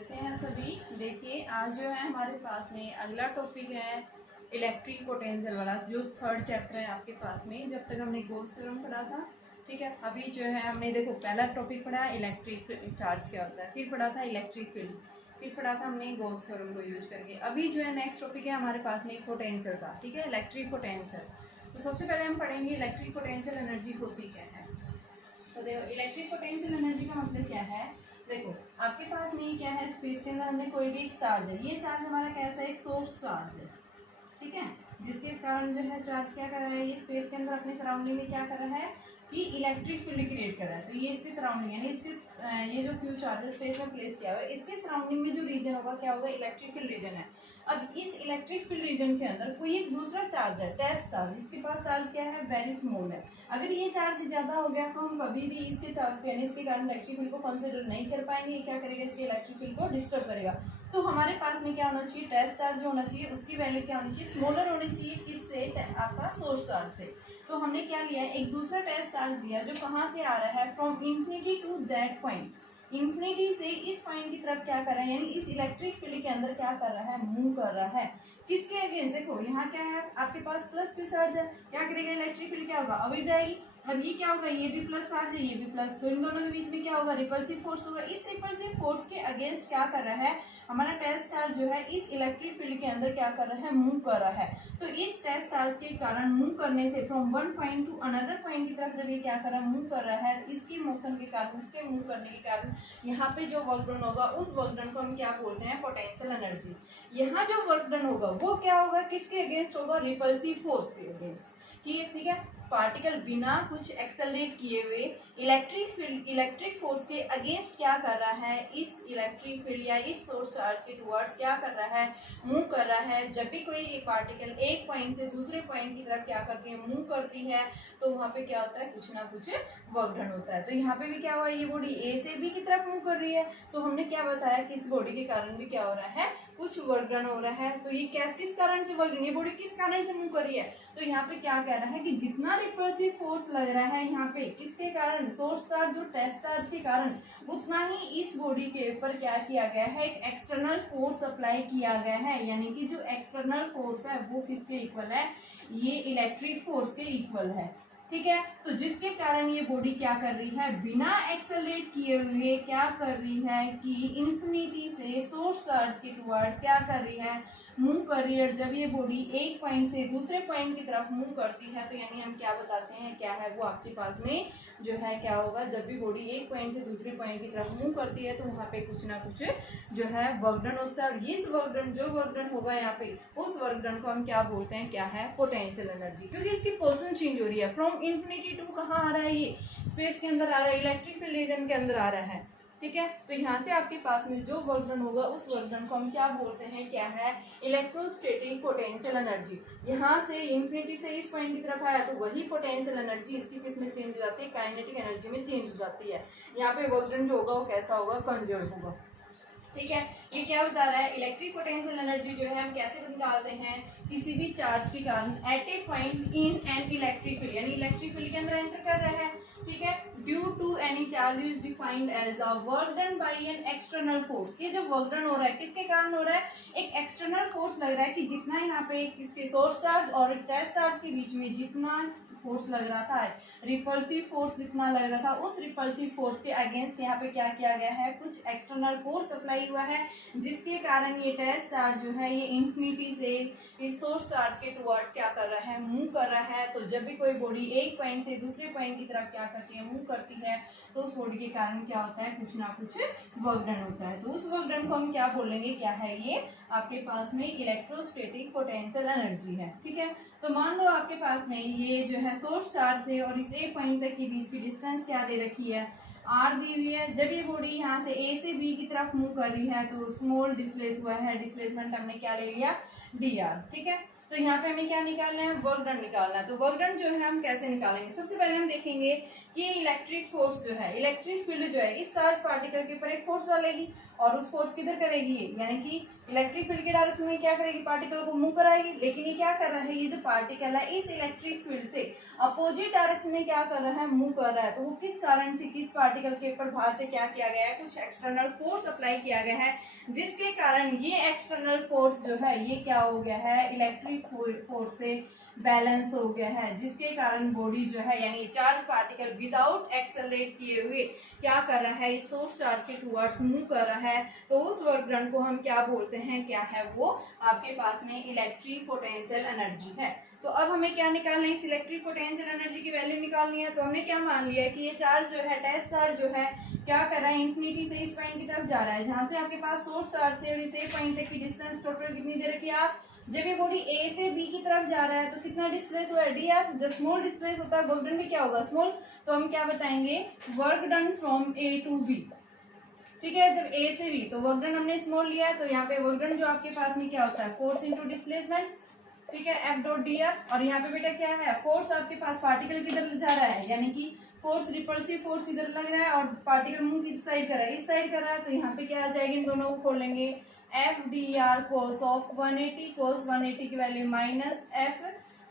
कैसे हैं सभी। देखिए आज जो है हमारे पास में अगला टॉपिक है इलेक्ट्रिक पोटेंशियल वाला, जो थर्ड चैप्टर है आपके पास में। जब तक हमने गॉस थ्योरम पढ़ा था, ठीक है। अभी जो है हमने देखो पहला टॉपिक पढ़ा इलेक्ट्रिक चार्ज क्या होता है, फिर पढ़ा था इलेक्ट्रिक फील्ड, फिर पढ़ा था हमने गॉस थ्योरम को यूज करके। अभी जो है नेक्स्ट टॉपिक है हमारे पास में पोटेंशियल का, ठीक है, इलेक्ट्रिक पोटेंशियल। तो सबसे पहले हम पढ़ेंगे इलेक्ट्रिक पोटेंशियल एनर्जी होती क्या है। तो देखो इलेक्ट्रिक पोटेंशियल एनर्जी का मतलब क्या है। देखो आपके पास में क्या है, स्पेस के अंदर हमने कोई भी एक चार्ज है, ये चार्ज हमारा कैसा है, एक सोर्स चार्ज है, ठीक है, जिसके कारण जो है चार्ज क्या कर रहा है, ये स्पेस के अंदर अपने सराउंडिंग में क्या कर रहा है कि इलेक्ट्रिक फील्ड क्रिएट कर रहा है। तो ये इसके सराउंडिंग यानी इसके ये जो क्यू चार्ज है स्पेस में प्लेस किया हुआ है, इसके सराउंडिंग में जो रीजन होगा क्या होगा, इलेक्ट्रिक फील्ड रीजन है। अब इस इलेक्ट्रिक फील्ड रीजन के अंदर कोई एक दूसरा चार्ज है, टेस्ट चार्ज, इसके पास चार्ज क्या है, वेरी स्मॉल है। अगर ये चार्ज ज्यादा हो गया तो हम कभी भी इसके चार्ज को यानी इसके कारण इलेक्ट्रिक फील्ड को कंसिडर नहीं कर पाएंगे। क्या करेगा, इसके इलेक्ट्रिक फील्ड को डिस्टर्ब करेगा। तो हमारे पास में क्या होना चाहिए, टेस्ट चार्ज जो होना चाहिए उसकी वैल्यू क्या होनी चाहिए, स्मॉलर होनी चाहिए, किससे, आपका सोर्स चार्ज से। तो हमने क्या लिया है, एक दूसरा टेस्ट चार्ज लिया जो कहाँ से आ रहा है, from infinity to that point, infinity से इस पॉइंट की तरफ क्या कर रहा है, यानी इस इलेक्ट्रिक फील्ड के अंदर क्या कर रहा है, मूव कर रहा है। किसके अगेंस्ट, देखो यहाँ क्या है आपके पास प्लस क्यू चार्ज है, क्या करेगा इलेक्ट्रिक फील्ड, क्या होगा, अभी जाएगी। अब ये क्या होगा, ये भी प्लस चार्ज है, ये भी प्लस, तो इन दोनों के बीच में क्या होगा, रिपल्सिव फोर्स होगा। इस रिपल्सिव फोर्स के अगेंस्ट क्या कर रहा है हमारा टेस्ट चार्ज जो है, इस इलेक्ट्रिक फील्ड के अंदर क्या कर रहा है, मूव कर रहा है। तो इस टेस्ट चार्ज के कारण मूव करने से from one point two another point की तरफ जब ये क्या कर रहा है, मूव कर रहा है, इसकी मोशन के कारण, इसके मूव करने के कारण यहाँ पे जो वर्क डन होगा उस वर्क डन को हम क्या बोलते हैं, पोटेंशियल एनर्जी। यहाँ जो वर्क डन होगा वो क्या होगा, किसके अगेंस्ट होगा, रिपल्सिव फोर्स के अगेंस्ट। ठीक है, पार्टिकल बिना कुछ एक्सेलरेट किए हुए इलेक्ट्रिक फोर्स के अगेंस्ट क्या कर रहा है, इस इलेक्ट्रिक फील्ड या इस सोर्स चार्ज के टुवर्ड्स क्या कर रहा है, मूव कर रहा है। जब भी कोई एक पार्टिकल एक पॉइंट से दूसरे पॉइंट की तरफ क्या करती है, मूव करती है, तो वहां पे क्या होता है, कुछ ना कुछ वर्क डन होता है। तो यहाँ पे भी क्या हुआ, ये बॉडी ए से बी की तरफ मूव कर रही है, तो हमने क्या बताया कि इस बॉडी के कारण भी क्या हो रहा है, कुछ वर्क डन हो रहा है। तो ये किस कारण से वर्क डन, ये बॉडी किस कारण से मूव कर रही है, तो यहाँ पे क्या कह रहा है कि जितना रिपल्सिव फोर्स लग रहा है यहाँ पे किसके कारण, सोर्स चार्ज जो टेस्ट चार्ज के कारण, उतना ही इस बॉडी के ऊपर क्या किया गया है, एक एक्सटर्नल फोर्स अप्लाई किया गया है। यानी कि जो एक्सटर्नल फोर्स है वो किसके इक्वल है, ये इलेक्ट्रिक फोर्स के इक्वल है, ठीक है। तो जिसके कारण ये बॉडी क्या कर रही है, बिना एक्सेलरेट किए हुए क्या कर रही है कि इंफिनिटी से सोर्स चार्ज के टुवर्ड्स क्या कर रही है, मूव कर रही है। जब ये बॉडी एक पॉइंट से दूसरे पॉइंट की तरफ मूव करती है तो यानी हम क्या बताते हैं, क्या है वो आपके पास में जो है क्या होगा, जब भी बॉडी एक पॉइंट से दूसरे पॉइंट की तरफ मूव करती है तो वहाँ पे कुछ ना कुछ जो है वर्क डन होता है। इस वर्क डन जो वर्क डन होगा यहाँ पे, उस वर्क डन को हम क्या बोलते हैं, क्या है, पोटेंशियल एनर्जी। क्योंकि इसकी पोजीशन चेंज हो रही है, फ्रॉम इंफिनिटी टू कहाँ आ रहा है, ये स्पेस के अंदर आ रहा है, इलेक्ट्रिक फील्ड रीजन के अंदर आ रहा है, ठीक है। तो यहाँ से आपके पास में जो वर्क डन होगा उस वर्क डन को हम क्या बोलते हैं, क्या है, इलेक्ट्रोस्टैटिक पोटेंशियल एनर्जी। यहाँ से इंफिनिटी से इस पॉइंट की तरफ आया तो वही पोटेंशियल एनर्जी इसकी किस में चेंज हो जाती है, काइनेटिक एनर्जी में चेंज हो जाती है। यहाँ पे वर्क डन जो होगा वो कैसा होगा, कंजर्व होगा, ठीक है। ये क्या बता रहा है, इलेक्ट्रिक पोटेंशियल एनर्जी जो है हम कैसे निकालते हैं, किसी भी चार्ज के कारण at a point in an electric field, यानी इलेक्ट्रिक फील्ड के अंदर एंटर कर रहा है, ठीक है, due to any charge is defined as a work done by an external force. ये जो वर्क डन हो रहा है किसके कारण हो रहा है, एक एक्सटर्नल फोर्स लग रहा है कि जितना यहाँ पे इसके सोर्स चार्ज और टेस्ट चार्ज के बीच में जितना फोर्स लग रहा था, रिपल्सिव फोर्स जितना लग रहा था, उस रिपल्सिव फोर्स के अगेंस्ट यहाँ पे क्या किया गया है, कुछ एक्सटर्नल फोर्स अप्लाई हुआ है, जिसके कारण ये टेस्ट चार्ज जो है ये इंफिनिटी से इस सोर्स चार्ज के टुवर्ड्स क्या कर रहा है, मूव कर रहा है। तो जब भी कोई बॉडी एक पॉइंट से दूसरे पॉइंट की तरफ क्या करती है, मूव करती है, तो उस बॉडी के कारण क्या होता है, कुछ ना कुछ वर्क डन होता है। तो उस वर्क डन को हम क्या बोलेंगे, क्या है, ये आपके पास में इलेक्ट्रोस्टैटिक पोटेंशियल एनर्जी है, ठीक है। तो मान लो आपके पास में ये जो है सोर्स चार्ज से और इस एक पॉइंट तक के बीच की डिस्टेंस क्या दे रखी है, आर दी हुई है। जब ये बॉडी यहाँ से ए से बी की तरफ मूव कर रही है तो स्मॉल डिस्प्लेस हुआ है, डिस्प्लेसमेंट हमने क्या ले लिया, डी आर, ठीक है। तो यहाँ पे हमें क्या निकालना है, वर्क डन निकालना है। तो वर्क डन जो है हम कैसे निकालेंगे, सबसे पहले हम देखेंगे कि इलेक्ट्रिक फोर्स जो है, इलेक्ट्रिक फील्ड जो है इस चार्ज पार्टिकल के ऊपर एक फोर्स डालेगी और उस फोर्स किधर करेगी, यानी कि इलेक्ट्रिक फील्ड के डायरेक्शन में क्या करेगी, पार्टिकल को मूव कराएगी। लेकिन ये क्या कर रहा है, ये जो पार्टिकल है इस इलेक्ट्रिक फील्ड से अपोजिट डायरेक्शन में क्या कर रहा है, मूव कर रहा है। तो वो किस कारण से, किस पार्टिकल के ऊपर बाहर से क्या किया गया है, कुछ एक्सटर्नल फोर्स अप्लाई किया गया है, जिसके कारण ये एक्सटर्नल फोर्स जो है ये क्या हो गया है, इलेक्ट्रिक फोर्स से बैलेंस हो गया है, जिसके कारण बॉडी जो है यानी चार्ज पार्टिकल विदाउट एक्सेलरेट किए हुए क्या कर रहा है, इस सोर्स चार्ज के टुवर्ड्स मूव कर रहा है। तो उस वर्क डन को हम क्या बोलते हैं, क्या है वो आपके पास में इलेक्ट्रिक पोटेंशियल एनर्जी है। तो अब हमें क्या निकालना है, इस इलेक्ट्रिक पोटेंशियल एनर्जी की वैल्यू निकालनी है। तो हमने क्या मान लिया है कि ये चार्ज जो है, टेस्ट चार्ज जो है क्या कर रहा है, इंफिनिटी से इस पॉइंट की तरफ जा रहा है, जहां से आपके पास सोर्स चार्ज से और इस ए पॉइंट तक की डिस्टेंस टोटल कितनी दे रखी है आप, जब ये बॉडी ए से बी की तरफ जा रहा है तो कितना डिस्प्लेस हुआ है, डी आर। जब स्मॉल डिस्प्लेस होता है वर्क डन भी क्या होगा, स्मॉल। तो हम क्या बताएंगे, work done from A to B, ठीक है। जब ए से बी तो वर्क डन हमने स्मॉल लिया है, तो यहाँ पे वर्क डन जो आपके पास में क्या होता है, फोर्स इंटू डिस्प्लेसमेंट, ठीक है, एफ डॉट डी आर। और यहाँ पे बेटा क्या है, फोर्स आपके पास पार्टिकल किधर जा रहा है, यानी कि फोर्स रिपल्सिव फोर्स इधर लग रहा है और पार्टिकल मूव किस साइड कर रहा है, इस साइड कर रहा है। तो यहाँ पे क्या आ जाएगी, इन दोनों को खोल लेंगे, F D R cos of 180, कोस 180 की वैल्यू माइनस एफ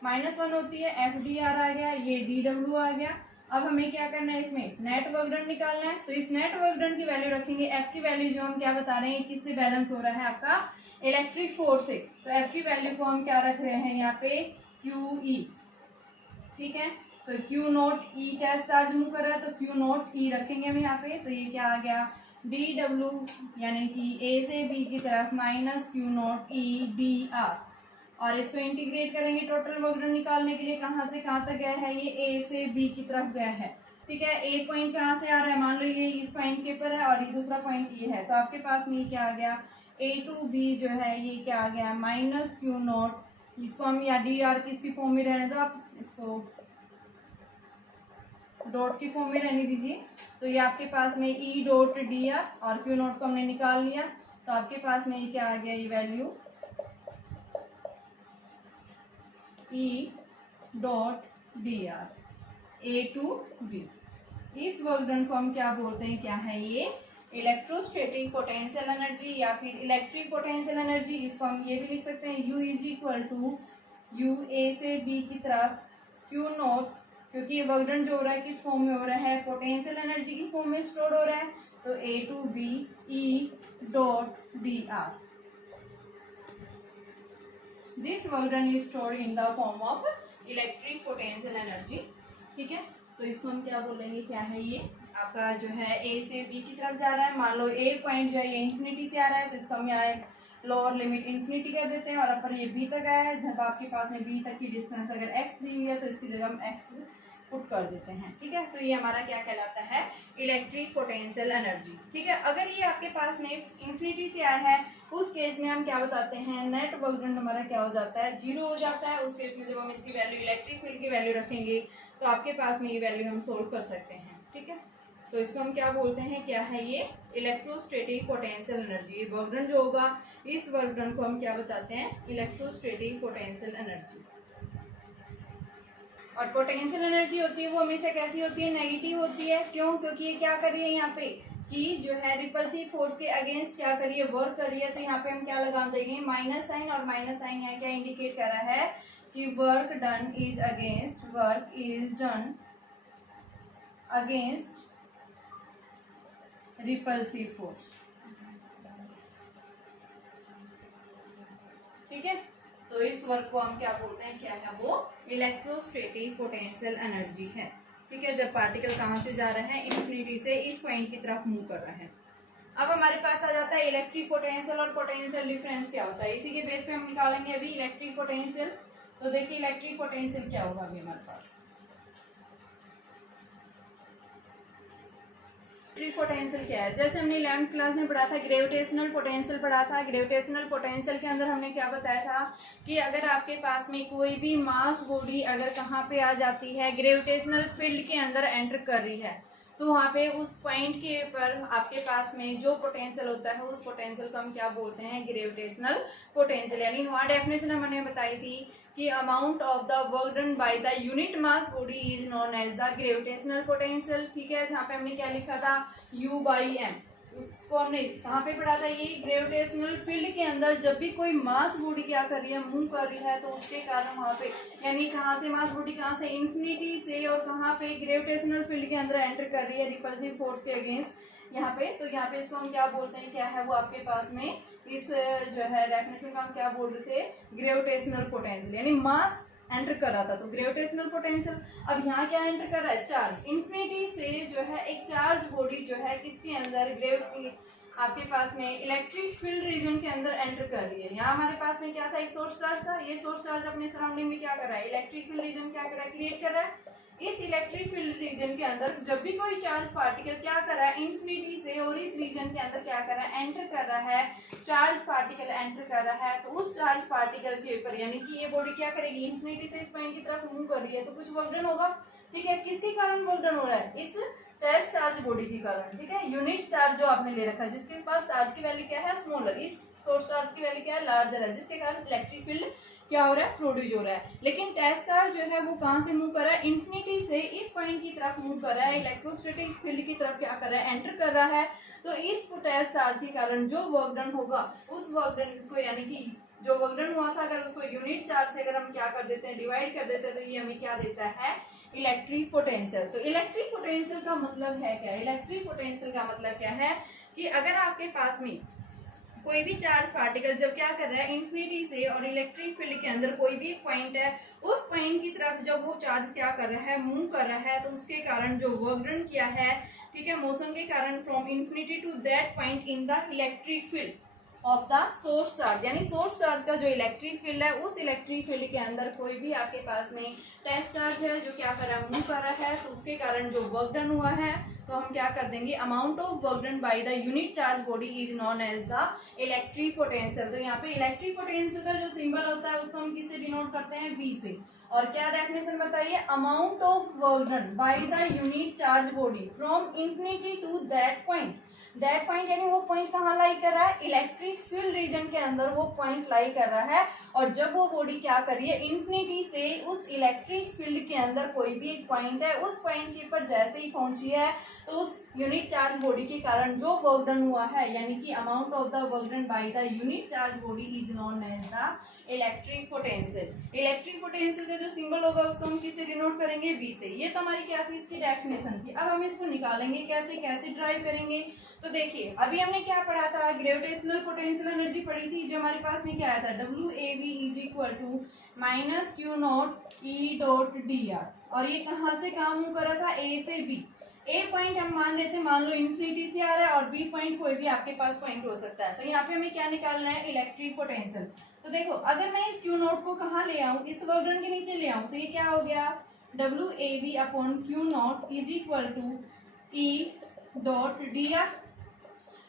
-1 होती है, एफ डी आर आ गया, ये डी डब्ल्यू आ गया। अब हमें क्या करना है, इसमें नेट वर्क डन निकालना है। तो इस नेट वर्क डन की वैल्यू रखेंगे, एफ की वैल्यू जो हम क्या बता रहे हैं, किससे बैलेंस हो रहा है, आपका इलेक्ट्रिक फोर्स से। तो एफ की वैल्यू को हम क्या रख रहे हैं यहाँ पे, क्यू ई, ठीक है। तो क्यू नोट ई टेस्ट चार्ज मूव कर रहा है, तो क्यू नोट ई रखेंगे हम यहाँ पे। तो ये क्या आ गया, डी डब्ल्यू यानी कि ए से बी की तरफ माइनस क्यू नोट ई डी आर। और इसको इंटीग्रेट करेंगे टोटल वर्क डन निकालने के लिए, कहाँ से कहाँ तक गया है, ये ए से बी की तरफ गया है, ठीक है। ए पॉइंट कहाँ से आ रहा है, मान लो ये इस पॉइंट के ऊपर है और ये दूसरा पॉइंट ये है। तो आपके पास में ये क्या आ गया, ए टू बी जो है ये क्या आ गया, माइनस क्यू नोट, इसको हम या डी आर की इसकी फॉर्म में रहने दो, आप इसको डॉट की फॉर्म में रहने दीजिए। तो ये आपके पास में ई डॉट डी आर और क्यू नोट को हमने निकाल लिया। तो आपके पास में ये क्या आ गया, ये value E dot D R A to B. इस वर्क डन को हम क्या बोलते हैं, क्या है ये, इलेक्ट्रोस्टैटिक पोटेंशियल एनर्जी या फिर इलेक्ट्रिक पोटेंशियल एनर्जी। इसको हम ये भी लिख सकते हैं, U is equal to U A से बी की तरफ क्यू नोट, क्योंकि ये वर्क डन जो हो रहा है किस फॉर्म में हो रहा है, पोटेंशियल एनर्जी की फॉर्म में स्टोर हो रहा है। तो A to B E dot D R, this work done is stored in the form of electric potential energy, ठीक है। तो इसको हम क्या बोलेंगे, क्या है ये आपका जो है ए से बी की तरफ जा रहा है। मान लो ए पॉइंट जो है ये इंफिनिटी से आ रहा है, तो इसको हम यहाँ लोअर लिमिट इंफिनिटी कर देते हैं और अपर ये बी तक आया है। जब आपके पास में बी तक की डिस्टेंस अगर एक्स दी हुई है तो इसकी जगह हम एक्स पुट कर देते हैं, ठीक है। तो ये हमारा क्या कहलाता है, इलेक्ट्रिक पोटेंशियल एनर्जी, ठीक है। अगर ये आपके पास में इंफिनिटी से आया है, उस केस में हम क्या बताते हैं, नेट वर्क डन हमारा क्या हो जाता है, 0 हो जाता है। उस केस में जब हम इसकी वैल्यू इलेक्ट्रिक फील्ड की वैल्यू रखेंगे तो आपके पास में ये वैल्यू हम सोल्व कर सकते हैं, ठीक है। तो इसको हम क्या बोलते हैं, क्या है ये, इलेक्ट्रोस्टैटिक पोटेंशियल एनर्जी। ये वर्क डन जो होगा, इस वर्क डन को हम क्या बताते हैं, इलेक्ट्रोस्टैटिक पोटेंशियल एनर्जी। और पोटेंशियल एनर्जी होती है वो हमेशा कैसी होती है, नेगेटिव होती है। क्यों, क्योंकि ये क्या कर रही है यहाँ पे कि जो है रिपल्सिव फोर्स के अगेंस्ट क्या कर रही है, वर्क कर रही है। तो यहाँ पे हम क्या लगा देंगे, माइनस साइन। और माइनस साइन यहाँ क्या इंडिकेट कर रहा है कि work done is against, work is done against repulsive force, ठीक है। तो इस वर्क को हम क्या बोलते हैं, क्या है वो, इलेक्ट्रोस्टैटिक पोटेंशियल एनर्जी है, ठीक है। जब पार्टिकल कहाँ से जा रहा है, इंफिनिटी से इस पॉइंट की तरफ मूव कर रहा है। अब हमारे पास आ जाता है इलेक्ट्रिक पोटेंशियल और पोटेंशियल डिफरेंस क्या होता है। इसी के बेस पे हम निकालेंगे अभी इलेक्ट्रिक पोटेंशियल। तो देखिए इलेक्ट्रिक पोटेंशियल क्या होगा अभी हमारे पास, इलेक्ट्रिक पोटेंशियल क्या है। जैसे हमने 11th क्लास में पढ़ा था, ग्रेविटेशनल पोटेंशियल पढ़ा था। ग्रेविटेशनल पोटेंशियल के अंदर हमने क्या बताया था कि अगर आपके पास में कोई भी मास बॉडी अगर कहाँ पे आ जाती है, ग्रेविटेशनल फील्ड के अंदर एंटर कर रही है, तो वहाँ पे उस पॉइंट के ऊपर आपके पास में जो पोटेंशियल होता है उस पोटेंशियल को हम क्या बोलते हैं, ग्रेविटेशनल पोटेंशियल। यानी वहाँ डेफिनेशन हमने बताई थी कि amount of the work done by the unit mass body is known as the gravitational potential. ठीक है, जहाँ पे हमने क्या लिखा था, U/m, उसको हमने कहाँ पे पढ़ा था, ये ग्रेविटेशनल फील्ड के अंदर जब भी कोई मास बॉडी क्या कर रही है, मूव कर रही है, तो उसके कारण वहाँ पे यानी कहाँ से मास बॉडी, कहाँ से, इन्फिनिटी से, और कहाँ पे ग्रेविटेशनल फील्ड के अंदर एंटर कर रही है रिपल्सिव फोर्स के अगेंस्ट यहाँ पे। तो यहाँ पे इसको हम क्या बोलते हैं, क्या है वो आपके पास में इस जो है डेफिनेशन का हम क्या बोल रहे थे, ग्रेविटेशनल पोटेंशियल, यानी मास एंटर कर रहा था तो ग्रेविटेशनल पोटेंशियल। अब यहाँ क्या एंटर कर रहा है, चार्ज, इन्फिनिटी से जो है एक चार्ज बॉडी जो है किसके अंदर, ग्रेविटी आपके पास में इलेक्ट्रिक फील्ड रीजन के अंदर एंटर कर रही है। यहाँ हमारे पास में क्या था, एक सोर्स चार्ज था, ये सोर्स चार्ज अपने सराउंडिंग में क्या कर रहा है, इलेक्ट्रिक फील्ड रीजन क्या कर रहा है, क्रिएट कर रहा है। इस इलेक्ट्रिक फील्ड रीजन के अंदर जब भी कोई चार्ज पार्टिकल क्या कर रहा है, इन्फिनिटी से और इस रीजन के अंदर क्या कर रहा है, एंटर कर रहा है, चार्ज पार्टिकल एंटर कर रहा है, तो उस चार्ज पार्टिकल के ऊपर यानी कि ये बॉडी क्या करेगी, इन्फिनिटी से इस पॉइंट की तरफ मूव कर रही है, तो कुछ वर्क डन होगा। ठीक है, किसके कारण वर्क डन हो रहा है, इस टेस्ट चार्ज बॉडी के कारण। ठीक है, यूनिट चार्ज जो आपने ले रखा है, जिसके पास चार्ज की वैल्यू क्या है, स्मॉलर, इस सोर्स चार्ज की वैल्यू क्या है, लार्जर है, जिसके कारण इलेक्ट्रिक फील्ड क्या हो रहा है, प्रोड्यूस हो रहा है। लेकिन टेस्ट चार्ज जो है वो कहाँ से मूव कर रहा है, इन्फिनिटी से इस पॉइंट की तरफ मूव कर रहा है, इलेक्ट्रोस्टैटिक फील्ड की तरफ क्या कर रहा है, एंटर कर रहा है। तो इस टेस्ट चार्ज के कारण जो वर्क डन होगा उस वर्क डन को यानी कि जो वर्क डन हुआ था अगर उसको यूनिट चार्ज से अगर हम क्या कर देते हैं, डिवाइड कर देते हैं, तो ये हमें क्या देता है, इलेक्ट्रिक पोटेंशियल। तो इलेक्ट्रिक पोटेंशियल का मतलब है क्या, इलेक्ट्रिक पोटेंशियल का मतलब क्या है कि अगर आपके पास में कोई भी चार्ज पार्टिकल जब क्या कर रहा है, इन्फिनिटी से और इलेक्ट्रिक फील्ड के अंदर कोई भी पॉइंट है, उस पॉइंट की तरफ जब वो चार्ज क्या कर रहा है, मूव कर रहा है, तो उसके कारण जो वर्क डन किया है, ठीक है, मोशन के कारण from infinity to that point in the electric field of the source charge, यानी सोर्स चार्ज का जो इलेक्ट्रिक फील्ड है उस इलेक्ट्रिक फील्ड के अंदर कोई भी आपके पास में टेस्ट चार्ज है जो क्या कर रहा है, मूव कर रहा है, तो उसके कारण जो वर्क डन हुआ है, तो हम क्या कर देंगे, amount of work done by the unit charge body is known as the electric potential. तो यहाँ पे इलेक्ट्रिक पोटेंशियल का जो सिंबल होता है उसको हम किससे डिनोट करते हैं, V से। और क्या डेफिनेशन बताइए, amount of work done by the unit charge body from infinity to that point, that point यानी वो पॉइंट कहाँ लाई कर रहा है, इलेक्ट्रिक फील्ड रीजन के अंदर वो पॉइंट लाई कर रहा है। और जब वो बॉडी क्या कर रही है, इन्फिनिटी से उस इलेक्ट्रिक फील्ड के अंदर कोई भी एक पॉइंट है, उस पॉइंट के ऊपर जैसे ही पहुंची है, तो उस यूनिट चार्ज बॉडी के कारण जो वर्क डन हुआ है, यानी कि amount of the work done by the unit charge body is known as the electric potential. Electric potential का जो सिंबल होगा उसको हम किससे डिनोट करेंगे, V से। ये तो हमारी क्या थी, इसकी डेफिनेशन थी। अब हम इसको निकालेंगे कैसे, कैसे ड्राइव करेंगे। तो देखिए अभी हमने क्या पढ़ा था, ग्रेविटेशनल पोटेंशियल एनर्जी पढ़ी थी, जो हमारे पास में क्या आया था, WAV is equal to minus Q0 E.dr। और ये कहाँ से कहाँ मूव कर रहा था, A से B। ए पॉइंट हम मान रहे थे, मान लो इन्फिनिटी से आ रहा है, और बी पॉइंट कोई भी आपके पास पॉइंट हो सकता है। तो यहाँ पे हमें क्या निकालना है, इलेक्ट्रिक पोटेंशियल। तो देखो अगर मैं इस Q0 को कहाँ ले आऊँ, इस वर्क डन के नीचे ले आऊँ, तो ये क्या हो गया, WAV upon Q0 is equal to E.dr।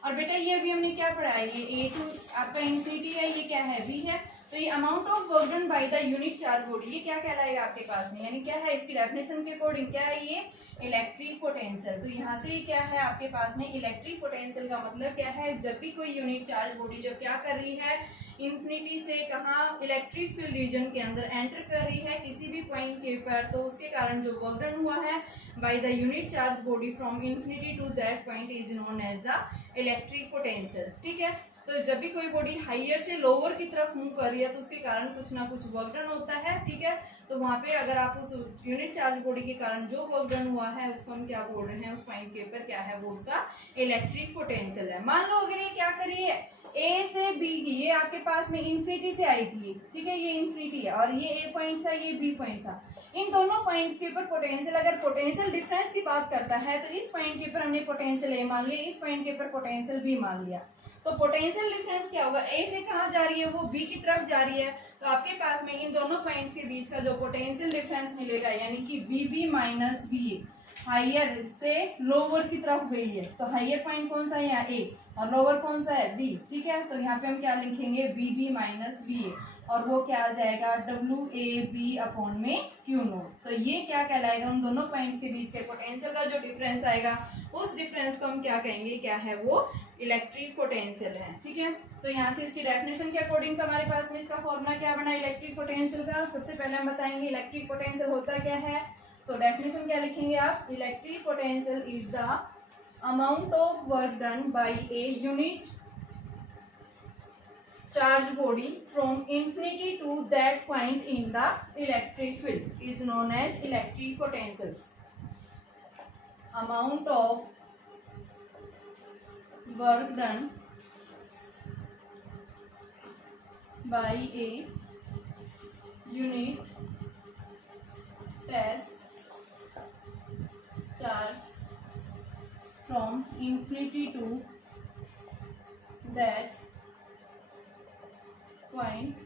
और बेटा ये अभी हमने क्या पढ़ा है, ये A2 आपका इन्फिनिटी है, ये क्या है, B है। तो ये amount of work done by the unit charge body, ये क्या कहलाएगा आपके पास में, यानी क्या है, इसकी डेफिनेशन के अकॉर्डिंग क्या है, ये इलेक्ट्रिक पोटेंशियल। तो यहाँ से क्या है आपके पास में, इलेक्ट्रिक पोटेंशियल का मतलब क्या है, जब भी कोई यूनिट चार्ज बॉडी जब क्या कर रही है, इन्फिनिटी से कहाँ, इलेक्ट्रिक फील्ड रीजन के अंदर एंटर कर रही है किसी भी पॉइंट के ऊपर, तो उसके कारण जो वर्क डन हुआ है by the unit charge body from infinity to that point is known as the electric potential. ठीक है, तो जब भी कोई बॉडी हाइयर से लोअर की तरफ मूव कर रही है, तो उसके कारण कुछ ना कुछ वर्क डन होता है। ठीक है, तो वहाँ पे अगर आप उस यूनिट चार्ज बॉडी के कारण जो वर्क डन हुआ है उसको हम क्या बोल रहे हैं, उस पॉइंट के ऊपर क्या है, वो उसका इलेक्ट्रिक पोटेंशियल है। मान लो अगर ये क्या करिए, ए से बी की, ये आपके पास में इन्फिनिटी से आई थी, ठीक है, ये इन्फिनिटी है, और ये ए पॉइंट था, ये बी पॉइंट था। इन दोनों पॉइंट्स के ऊपर पोटेंशियल, अगर पोटेंशियल डिफरेंस की बात करता है, तो इस पॉइंट के ऊपर हमने पोटेंशियल ए मान लिया, इस पॉइंट के ऊपर पोटेंशियल बी मान लिया। तो पोटेंशियल डिफरेंस क्या होगा, ए से कहाँ जा रही है, वो बी की तरफ जा रही है, तो आपके पास में इन दोनों पॉइंट्स के बीच का जो पोटेंशियल डिफरेंस मिलेगा, यानी कि BB माइनस BA, हाइयर से लोअर की तरफ गई है, तो हाइयर पॉइंट कौन सा है यहाँ ए, और लोअर कौन सा है बी, ठीक है। तो यहाँ पे हम क्या लिखेंगे V B minus V A, और वो क्या आ जाएगा डब्ल्यू ए बी अपॉन में क्यू नोट। तो ये क्या कहलाएगा, उन दोनों पॉइंट्स के बीच के पोटेंशियल का जो डिफरेंस आएगा उस डिफरेंस को हम क्या कहेंगे, क्या है वो इलेक्ट्रिक पोटेंशियल है, ठीक है। तो यहाँ से इसकी डेफिनेशन के अकॉर्डिंग तो हमारे पास में इसका फॉर्मूला क्या बना इलेक्ट्रिक पोटेंशियल का। सबसे पहले हम बताएंगे इलेक्ट्रिक पोटेंशियल होता क्या है। तो डेफिनेशन क्या लिखेंगे आप, electric potential is the amount of work done bye a unit charge body from infinity to that point in the electric field is known as electric potential. Amount of work done by a unit test charge from infinity to that point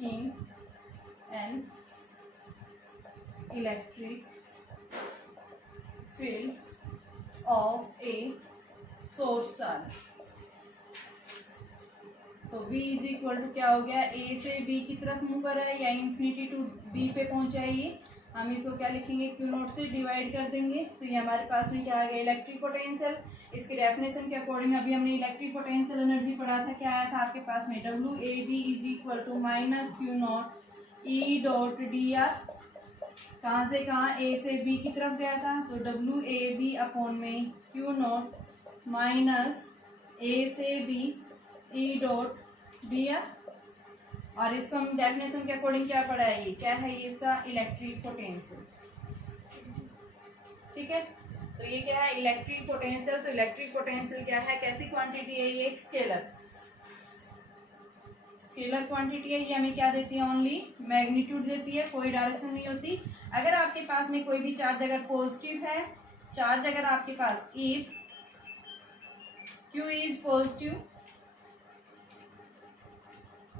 in an electric field of a source charge। तो V is equal to क्या हो गया, A से B की तरफ move कर रहा है या इन्फिनिटी टू B पे पहुंचा है ये, हम इसको क्या लिखेंगे क्यू नोट से डिवाइड कर देंगे। तो ये हमारे पास में क्या आ गया इलेक्ट्रिक पोटेंशियल। इसकी डेफिनेशन के अकॉर्डिंग अभी हमने इलेक्ट्रिक पोटेंशियल एनर्जी पढ़ा था, क्या आया था आपके पास में W A B is equal to minus Q naught E dot D R. कहाँ से कहाँ, ए से बी की तरफ गया था, तो डब्ल्यू ए बी अपॉन में क्यू नॉट माइनस ए से B E dot D R. और इसको हम डेफिनेशन के अकॉर्डिंग क्या पढ़ा है, ये क्या है, ये इसका इलेक्ट्रिक पोटेंशियल, ठीक है। तो ये क्या है इलेक्ट्रिक पोटेंशियल। तो इलेक्ट्रिक पोटेंशियल क्या है, कैसी क्वांटिटी है, ये एक स्केलर क्वांटिटी है। ये हमें क्या देती है, ओनली मैग्नीट्यूड देती है, कोई डायरेक्शन नहीं होती। अगर आपके पास में कोई भी चार्ज अगर पॉजिटिव है, चार्ज अगर आपके पास if Q is positive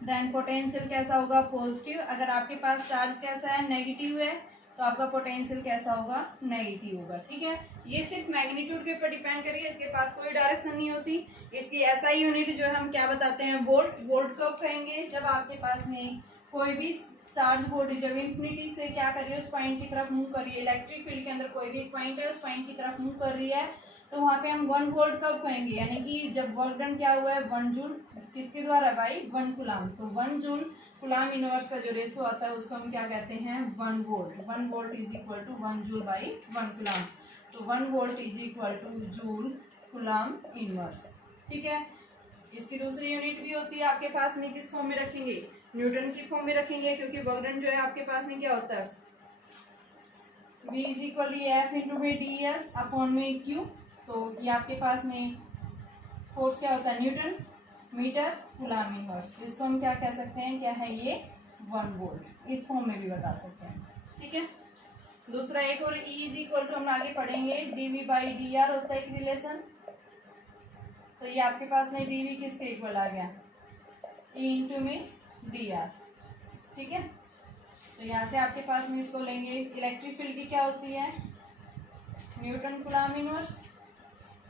then potential कैसा होगा पॉजिटिव। अगर आपके पास चार्ज कैसा है नेगेटिव है तो आपका पोटेंशियल कैसा होगा नेगेटिव होगा, ठीक है। ये सिर्फ मैग्नीट्यूड के ऊपर डिपेंड करिए, इसके पास कोई डायरेक्शन नहीं होती। इसकी एसआई यूनिट जो है हम क्या बताते हैं वोल्ट। वोल्ट कब कहेंगे, जब आपके पास में कोई भी चार्ज बॉडी जब इंफिनिटी से क्या कर रही है उस पॉइंट की तरफ मूव कर रही है, इलेक्ट्रिक फील्ड के अंदर कोई भी एक पॉइंट है उस पॉइंट की तरफ मूव कर रही है, तो वहाँ पे हम 1 वोल्ट कब कहेंगे, यानी कि जब वर्क डन क्या हुआ है 1 जूल किसके द्वारा भाई 1 कुलाम। तो 1 जूल कुलाम इनवर्स का जो रेशो आता है उसको हम क्या कहते हैं 1 volt. 1 volt is equal to 1 joule by 1 coulomb. तो 1 volt is equal to joule coulomb inverse, ठीक है। इसकी दूसरी यूनिट भी होती है आपके पास में, किस फॉर्म में रखेंगे, न्यूटन की फॉर्म में रखेंगे, क्योंकि वर्क डन जो है आपके पास में क्या होता है V is equal F into में डी एस अपॉन में क्यू। तो ये आपके पास में फोर्स क्या होता है न्यूटन मीटर कुलाम इनवर्स। तो इसको हम क्या कह सकते हैं, क्या है ये 1 वोल्ट, इस फॉर्म में भी बता सकते हैं, ठीक है। दूसरा एक और E इज इक्वल टू हम आगे पढ़ेंगे dV बाई डी आर होता है एक रिलेशन। तो ये आपके पास में dV किसके इक्वल आ गया E इंटू में डी आर, ठीक है। तो यहाँ से आपके पास में इसको लेंगे, इलेक्ट्रिक फील्ड की क्या होती है न्यूटन कुलाम इनवर्स,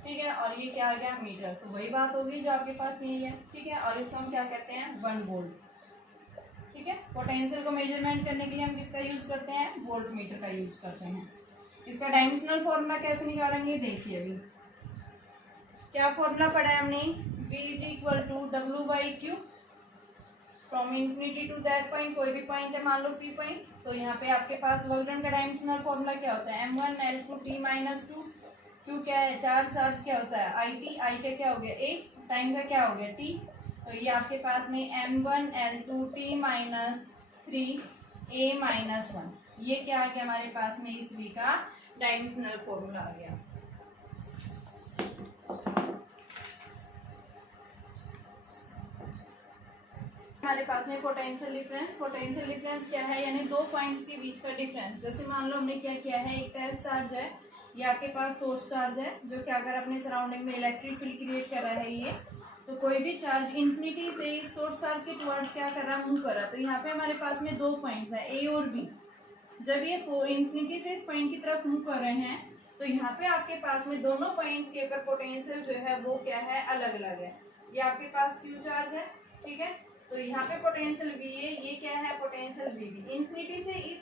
ठीक है। और ये क्या आ गया मीटर, तो वही बात होगी जो आपके पास यही है, ठीक है। और इसको हम क्या कहते हैं 1 वोल्ट, ठीक है। पोटेंशियल को मेजरमेंट करने के लिए हम किसका यूज करते हैं वोल्ट मीटर का यूज करते हैं। इसका डायमेंशनल फॉर्मूला कैसे निकालेंगे, देखिए अभी क्या फॉर्मूला पढ़ा है हमने, V is equal to W by Q from infinity to that point, कोई भी पॉइंट है मान लो P पॉइंट। तो यहाँ पे आपके पास वर्क डन का डायमेंशनल फॉर्मूला क्या होता है M1 L2 T minus 2। Q क्या है चार्ज क्या होता है IT, I का क्या हो गया A, टाइम का क्या हो गया T। तो ये आपके पास में M1 L2 T minus 3 A minus 1, ये क्या आ गया हमारे पास में इस V का डायमेंशनल फॉर्मूला आ गया। हमारे पास में पोटेंशियल डिफरेंस क्या है, यानी दो पॉइंट्स के बीच का डिफरेंस। जैसे मान लो हमने क्या किया है, एक टेस्ट चार्ज है, ये आपके पास सोर्स चार्ज है जो क्या कर अपने सराउंडिंग में इलेक्ट्रिक फील्ड क्रिएट कर रहा है ये। तो कोई भी चार्ज इंफिनिटी से इस सोर्स चार्ज के टुवर्ड्स क्या कर रहा है मूव कर रहा है। तो यहाँ पे हमारे पास में दो पॉइंट्स है A और B, जब ये इन्फिनिटी से इस पॉइंट की तरफ मूव कर रहे हैं तो यहाँ पे आपके पास में दोनों पॉइंट्स के ऊपर पोटेंशियल जो है वो क्या है, अलग अलग है। ये आपके पास क्यू चार्ज है, ठीक है। तो यहाँ पे पोटेंशियल वी है, ये क्या है पोटेंशियल वी बी। इन्फिनिटी से इस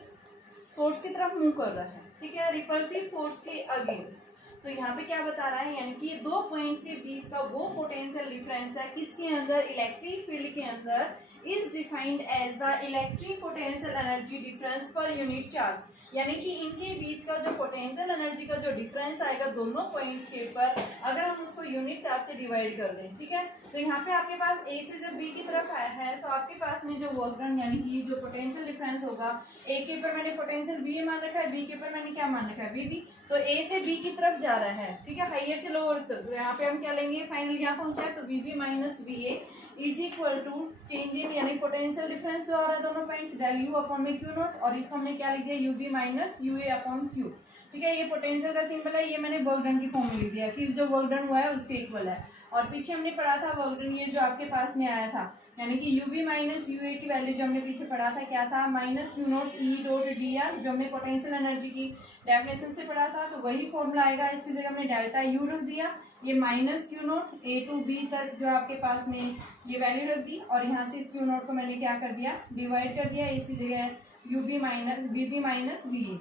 सोर्स की तरफ मूव कर रहा है, ठीक है, रिपल्सिव फोर्स के अगेंस्ट। तो यहाँ पे क्या बता रहा है, यानी कि ये दो पॉइंट्स के बीच का वो पोटेंशियल डिफरेंस है किसके अंदर, इलेक्ट्रिक फील्ड के अंदर, is defined as the electric potential energy difference per unit charge. यानी कि इनके बीच का जो पोटेंशियल एनर्जी का जो डिफरेंस आएगा दोनों पॉइंट्स के ऊपर, अगर हम उसको यूनिट चार्ज से डिवाइड कर दें, ठीक है। तो यहाँ पे आपके पास ए से जब बी की तरफ आया है तो आपके पास में जो वर्क डन यानी कि जो पोटेंशियल डिफरेंस होगा, ए के ऊपर मैंने पोटेंशियल बी मान रखा है, बी के ऊपर मैंने क्या मान रखा है, वी बी। तो ए से बी की तरफ जा रहा है, ठीक है, हाइयर से लोअर। तो यहाँ पे हम क्या लेंगे, फाइनल यहाँ पहुंचा है तो V B minus V A is equal to change in, यानी पोटेंशियल डिफरेंस जो आ रहा है दोनों पॉइंट्स, डेल यू अपॉन में क्यू नॉट, और इसको हमने क्या लिख दिया, U B minus U A upon Q, ठीक है। ये पोटेंशियल का सिंबल है, ये मैंने वर्क डन की फॉर्म में लिख दिया कि जो वर्क डन हुआ है उसके इक्वल है। और पीछे हमने पढ़ा था वर्क डन, ये जो आपके पास में आया था, यानी कि यू बी माइनस यू ए की वैल्यू जो हमने पीछे पढ़ा था क्या था, minus Q naught E dot D are, जो हमने पोटेंशियल एनर्जी की डेफिनेशन से पढ़ा था। तो वही फॉर्मूला आएगा, इसकी जगह हमने डेल्टा यू रख दिया, ये minus Q naught A to B तक जो आपके पास में ये वैल्यू रख दी, और यहाँ से इस क्यू नॉट को मैंने क्या कर दिया, डिवाइड कर दिया, इसकी जगह U B minus V B minus V A.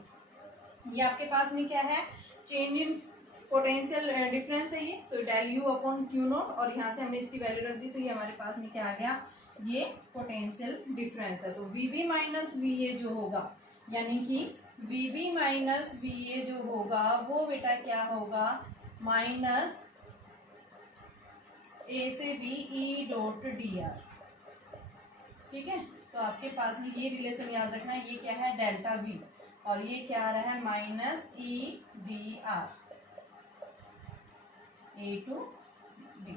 ये आपके पास में क्या है, चेंज इन पोटेंशियल डिफरेंस है ये, तो del U upon Q naught, और यहाँ से हमने इसकी वैल्यू रख दी, तो ये हमारे पास में क्या आ गया, ये पोटेंशियल डिफरेंस है। तो V B minus V A जो होगा, यानी कि V B minus V A जो होगा वो बेटा क्या होगा, माइनस ए से B E dot D R, ठीक है। तो आपके पास में ये रिलेशन याद रखना है, ये क्या है डेल्टा वी, और ये क्या आ रहा है minus E D R A to B,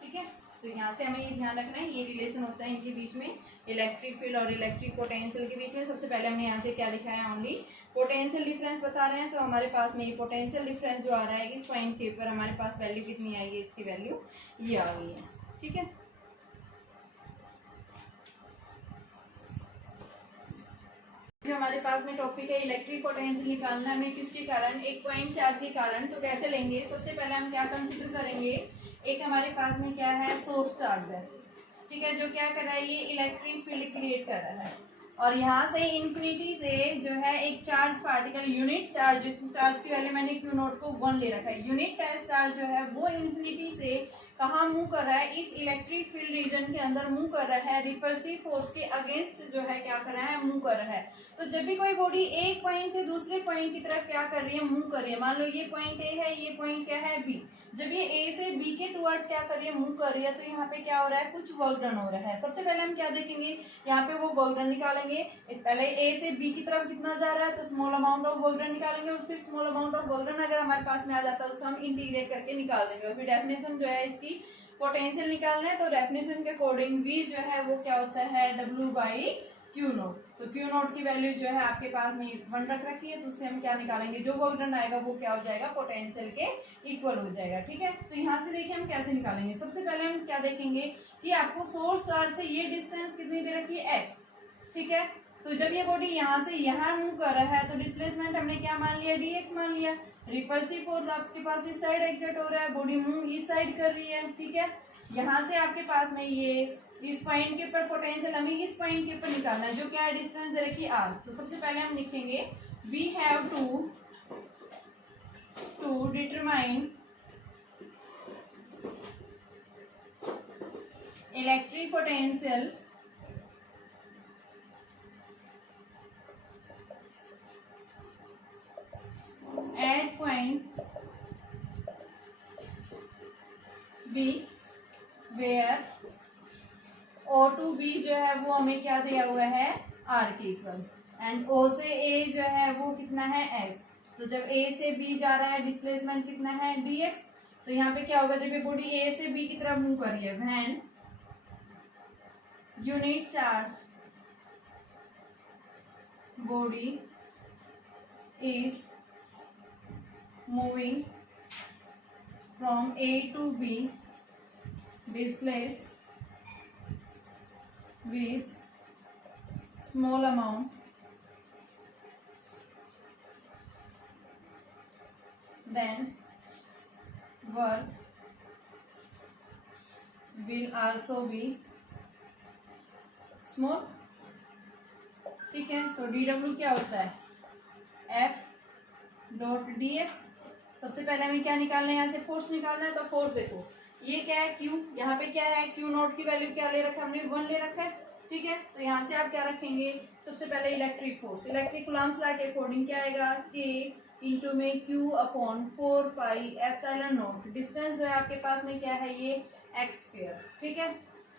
ठीक है। तो यहाँ से हमें ये ध्यान रखना है, ये रिलेशन होता है इनके बीच में, इलेक्ट्रिक फील्ड और इलेक्ट्रिक पोटेंशियल के बीच में। सबसे पहले हमने यहाँ से क्या लिखा है, ओनली पोटेंशियल डिफरेंस बता रहे हैं। तो हमारे पास में ये पोटेंशियल डिफरेंस जो आ रहा है इस पॉइंट के ऊपर हमारे पास वैल्यू कितनी आई है, इसकी वैल्यू ये आ गई है, ठीक है। जो हमारे पास में टॉपिक है इलेक्ट्रिक पोटेंशियल निकालना है हमें किसके कारण, एक पॉइंट चार्ज के कारण। तो कैसे लेंगे, सबसे पहले हम क्या कंसीडर करेंगे, एक हमारे पास में क्या है सोर्स चार्ज है, ठीक है, जो क्या कर रहा है, ये इलेक्ट्रिक फील्ड क्रिएट कर रहा है, और यहाँ से इन्फिनिटी से जो है एक चार्ज पार्टिकल यूनिट चार्ज, जिस चार्ज की वैल्यू मैंने क्यू नोट को 1 ले रखा है, यूनिट टेस्ट चार्ज जो है वो इन्फिनिटी से कहाँ मूव कर रहा है, इस इलेक्ट्रिक फील्ड रीजन के अंदर मूव कर रहा है, रिपल्सिव फोर्स के अगेंस्ट जो है क्या कर रहा है, मूव कर रहा है। तो जब भी कोई बॉडी एक पॉइंट से दूसरे पॉइंट की तरफ क्या कर रही है, मूव कर रही है, मान लो ये पॉइंट ए है, ये पॉइंट क्या है बी, जब ये ए से बी के टुवर्ड्स क्या कर रही है, मूव कर रही है, तो यहाँ पे क्या हो रहा है, कुछ वर्क डन हो रहा है। सबसे पहले हम क्या देखेंगे, यहाँ पे वो वर्क डन निकालेंगे, पहले ए से बी की तरफ कितना जा रहा है, तो small amount of work done निकालेंगे, और फिर small amount of work done अगर हमारे पास में आ जाता है उसको हम इंटीग्रेट करके निकाल देंगे, और फिर डेफिनेशन जो है इसकी पोटेंशियल निकालना है। तो डेफिनेशन के अकॉर्डिंग V जो है वो क्या होता है, W बाई क्यू नोट। तो क्यू नोट की वैल्यू जो है आपके पास में 1 रख रखी है, तो उससे हम क्या निकालेंगे, जो वर्क डन आएगा वो क्या हो जाएगा, पोटेंशियल के इक्वल हो जाएगा, ठीक है। तो यहाँ से देखिए हम कैसे निकालेंगे, सबसे पहले हम क्या देखेंगे कि आपको सोर्स चार्ज से ये डिस्टेंस कितनी दे रखी है, x, ठीक है। तो जब ये बॉडी यहाँ से यहाँ मूव कर रहा है तो डिस्प्लेसमेंट हमने क्या मान लिया, dx मान लिया। रिपल्सिव फोर्स आपके पास इस साइड एग्जर्ट हो रहा है, बॉडी मूव इस साइड कर रही है, ठीक है। यहाँ से आपके पास में ये इस पॉइंट के ऊपर पोटेंशियल हमें इस पॉइंट के ऊपर निकालना है, जो क्या है डिस्टेंस दे रखी r। तो सबसे पहले हम लिखेंगे we have to determine electric potential at point B where O to B जो है वो हमें क्या दिया हुआ है, R के इक्वल, एंड O से A जो है वो कितना है, x। तो जब A से B जा रहा है डिस्प्लेसमेंट कितना है, dx। तो यहाँ पे क्या होगा, जब ये बॉडी A से B की तरफ मूव कर रही है, when unit charge body is moving from A to B displaced with small amount then work will also be small। ठीक है, तो dw क्या होता है, F डॉट dx। सबसे पहले हमें क्या निकालना है, यहाँ से फोर्स निकालना है। तो फोर्स देखो ये क्या है, Q, यहाँ पे क्या है, Q नोट की वैल्यू क्या ले रखा है हमने, 1 ले रखा है। ठीक है, तो यहाँ से आप क्या रखेंगे, सबसे पहले electric force, electric Coulomb's law के अकॉर्डिंग क्या आएगा, K इंटू में Q upon 4 pi epsilon note. Distance जो है आपके पास में क्या है, ये x स्क्वायर। ठीक है,